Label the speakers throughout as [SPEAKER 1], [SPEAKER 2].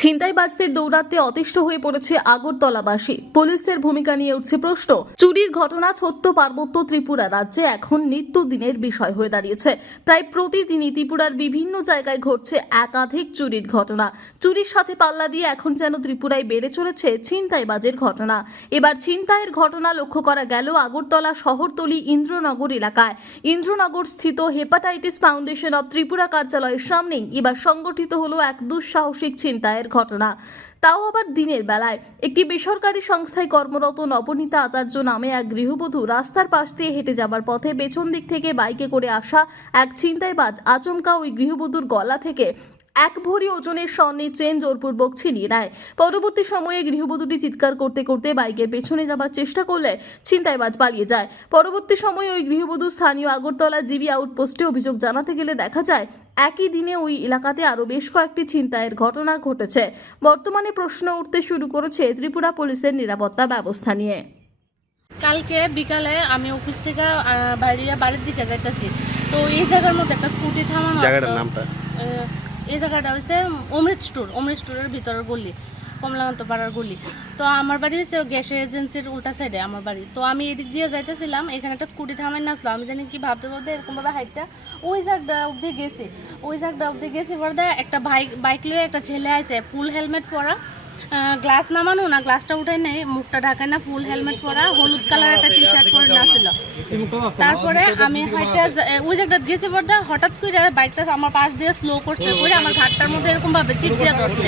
[SPEAKER 1] ছিনতাইবাজদের দৌরাতে অতিষ্ঠ হয়ে পড়েছে আগরতলাবাসী পুলিশের ভূমিকা নিয়ে উঠছে প্রশ্ন চুরির ঘটনা ছোট্ট পার্বত্য ত্রিপুরা রাজ্যে এখন নিত্যদিনের বিষয় হয়ে দাঁড়িয়েছে প্রায় প্রতিদিনই ত্রিপুরার বিভিন্ন জায়গায় ঘটছে একাধিক চুরির ঘটনা চুরির সাথে পাল্লা দিয়ে এখন যেন ত্রিপুরায় বেড়ে চলেছে ছিনতাইবাজের ঘটনা এবার ছিনতাইয়ের ঘটনা লক্ষ্য করা গেল আগরতলা শহরতলি ইন্দ্রনগর এলাকায় ইন্দ্রনগর স্থিত হেপাটাইটিস ফাউন্ডেশন অব ত্রিপুরা কার্যালয়ের সামনেই এবার সংগঠিত হলো এক দুঃসাহসিক ছিনতাইয়ের ঘটনা তাও আবার দিনের বেলায় একটি বেসরকারি সংস্থায় কর্মরত নবনীতা আচার্য নামে এক গৃহবধূ রাস্তার পাশ দিয়ে হেঁটে যাবার পথে পেছন দিক থেকে বাইকে করে আসা এক ছিনতাইবাজ আচমকা ওই গৃহবধূর গলা থেকে এক ভরি ওজনের স্বর্ণের চেন জোরপূর্বক ছিনিয়ে নেয় পরবর্তী সময়ে গৃহবধূটি চিৎকার করতে করতে বাইকের পেছনে যাবার চেষ্টা করলে ছিনতাইবাজ পালিয়ে যায় পরবর্তী সময়ে ওই গৃহবধূ স্থানীয় আগরতলা জিবি আউটপোস্টে অভিযোগ জানাতে গেলে দেখা যায় একই দিনে ওই এলাকাতে আরও বেশ কয়েকটি ছিনতাইয়ের ঘটনা ঘটেছে বর্তমানে প্রশ্ন উঠতে শুরু করেছে ত্রিপুরা পুলিশের নিরাপত্তা ব্যবস্থা নিয়ে
[SPEAKER 2] কালকে বিকালে আমি অফিস থেকে বাইরে বাড়ির দিকে যাইতেছি তো এই জায়গার মধ্যে একটা স্কুটি থামানো জায়গাটার নামটা এই জায়গাটা হচ্ছে অমৃত স্টোর অমৃত স্টোরের ভিতরে গলি কমলাকান্ত পাড়ার গুলি তো আমার বাড়ি হচ্ছে গ্যাসের এজেন্সির উল্টা সাইডে আমার বাড়ি তো আমি এদিক দিয়ে যাইতেছিলাম এখানে একটা স্কুটি থামাই নাচলাম আমি জানি কি ভাবতে ভাবতে এরকমভাবে হাইটটা ওই জাগটা অবধি গেছি ওই দা অবধি গেছি পরে একটা বাইক বাইক লিয়ে একটা ছেলে আছে ফুল হেলমেট পরা গ্লাস নামানো না গ্লাসটা উঠাই নেই মুখটা ঢাকায় না ফুল হেলমেট পরা হলুদ কালার একটা টি শার্ট পরে নাছিল তারপরে আমি হাইটা ওই জায়গাটা গেছি পর্দা হঠাৎ করে বাইকটা আমার পাশ দিয়ে স্লো করছে করে আমার ঘাটটার মধ্যে এরকম ভাবে চিপ দিয়ে ধরছে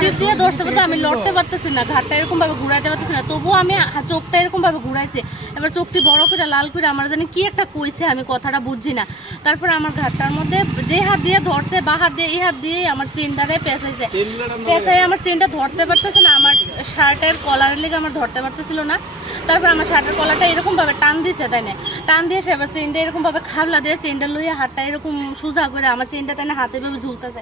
[SPEAKER 2] চিপ দিয়ে ধরছে বলতে আমি লড়তে পারতেছি না ঘাটটা এরকম ভাবে ঘুরাইতে পারতেছি না তবুও আমি চোখটা এরকম ভাবে ঘুরাইছি এবার চোখটি বড় করে লাল করে আমার জানি কি একটা কইছে আমি কথাটা বুঝছি না তারপরে আমার ঘাটটার মধ্যে যে হাত দিয়ে ধরছে বা হাত দিয়ে এই হাত দিয়ে আমার চেনটারে পেঁচাইছে পেঁচাই আমার চিন্তা ধরতে ধরতে পারতেছে না আমার শার্টের কলারের লেগে আমার ধরতে পারতেছিল না তারপর আমার শার্টের কলারটা এরকমভাবে টান দিছে তাই না টান দিয়ে সে এবার চেনটা এরকমভাবে খাবলা দিয়ে চেনটা লইয়া হাতটা এরকম সোজা করে আমার চেনটা তাই না হাতে ভাবে ঝুলতেছে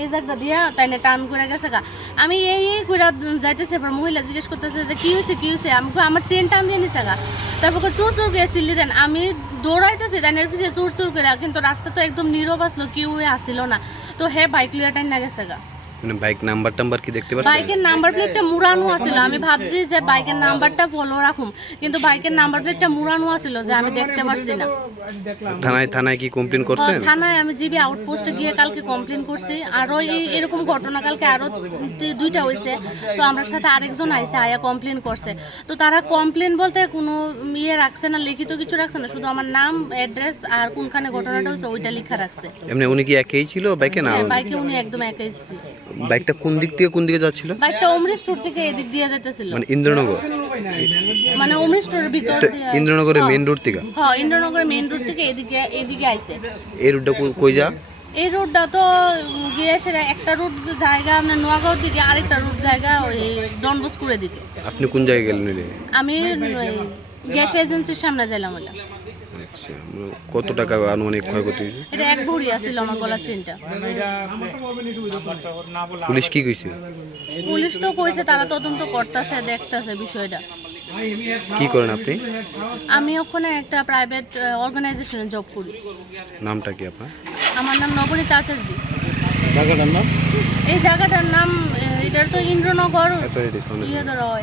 [SPEAKER 2] এই জায়গা দিয়া তাই না টান করে গেছে গা আমি এই এই করে যাইতেছে এবার মহিলা জিজ্ঞেস করতেছে যে কী হয়েছে কী হয়েছে আমি আমার চেন টান দিয়ে নিছে গা তারপর চোর চোর গিয়ে চিল্লি দেন আমি দৌড়াইতেছি তাইনের পিছিয়ে চোর চোর করে কিন্তু রাস্তা তো একদম নীরব আসলো কেউ আসিল না তো হ্যাঁ বাইক লিয়ে টাইন না গেছে গা
[SPEAKER 3] মানে বাইক নাম্বার টাম্বার কি দেখতে পাচ্ছেন
[SPEAKER 2] বাইকের নাম্বার প্লেটটা মুড়ানো আছিল আমি ভাবছি যে বাইকের নাম্বারটা ফলো রাখুম কিন্তু বাইকের নাম্বার প্লেটটা মুড়ানো আছিল যে আমি দেখতে পারছি না
[SPEAKER 3] থানায় থানায় কি কমপ্লেন করছেন
[SPEAKER 2] থানায় আমি জিবি আউটপোস্টে গিয়ে কালকে কমপ্লেন করছি আরও এরকম ঘটনা কালকে আরও দুইটা হয়েছে তো আমার সাথে আরেকজন আয়া কমপ্লেন করছে তো তারা কমপ্লেন বলতে কোনো ইয়ে রাখছে না লিখিত কিছু রাখছে না শুধু আমার নাম অ্যাড্রেস আর কোনখানে ঘটনাটা হয়েছে ওইটা লেখা রাখছে
[SPEAKER 3] এমনি উনি কি একই ছিল বাইকে না
[SPEAKER 2] বাইকে হ্যাঁ, উনি একদম একাই ছিল
[SPEAKER 3] বাইকটা কোন দিক থেকে কোন দিকে যাচ্ছিল
[SPEAKER 2] বাইকটা অমৃতসর থেকে এদিক দিয়ে যেতেছিল
[SPEAKER 3] মানে ইন্দ্রনগর
[SPEAKER 2] মানে অমৃত স্টোরের ভিতর
[SPEAKER 3] ইন্দ্রনগরের মেইন হ্যাঁ। রোড থেকে
[SPEAKER 2] হ্যাঁ ইন্দ্রনগরের মেইন রোড থেকে এদিকে এদিকে আইছে
[SPEAKER 3] এই রোডটা কই যা
[SPEAKER 2] এই রোডটা তো গিয়ে সেটা একটা রুট জায়গা আপনার মানে নোয়াগাঁও দিকে আরেকটা রুট জায়গা ওই করে দিকে
[SPEAKER 3] আপনি কোন জায়গায় গেলেন
[SPEAKER 2] আমি গ্যাস এজেন্সির সামনে যাইলাম বলে
[SPEAKER 3] আচ্ছা কত টাকা আনুমানিক ক্ষয়ক্ষতি হয়েছে
[SPEAKER 2] এটা এক ভরি আছিল আমার গলার চেনটা পুলিশ কি কইছে পুলিশ তো কইছে তারা তদন্ত করতেছে দেখতাছে বিষয়টা কি করেন আপনি আমি ওখানে একটা প্রাইভেট অর্গানাইজেশনে জব করি
[SPEAKER 3] নামটা কি আপনার
[SPEAKER 2] আমার নাম নবনীতা আচার্য জায়গাটার নাম এই জায়গাটার নাম এটার তো ইন্দ্রনগর ইয়ে ধরা হয়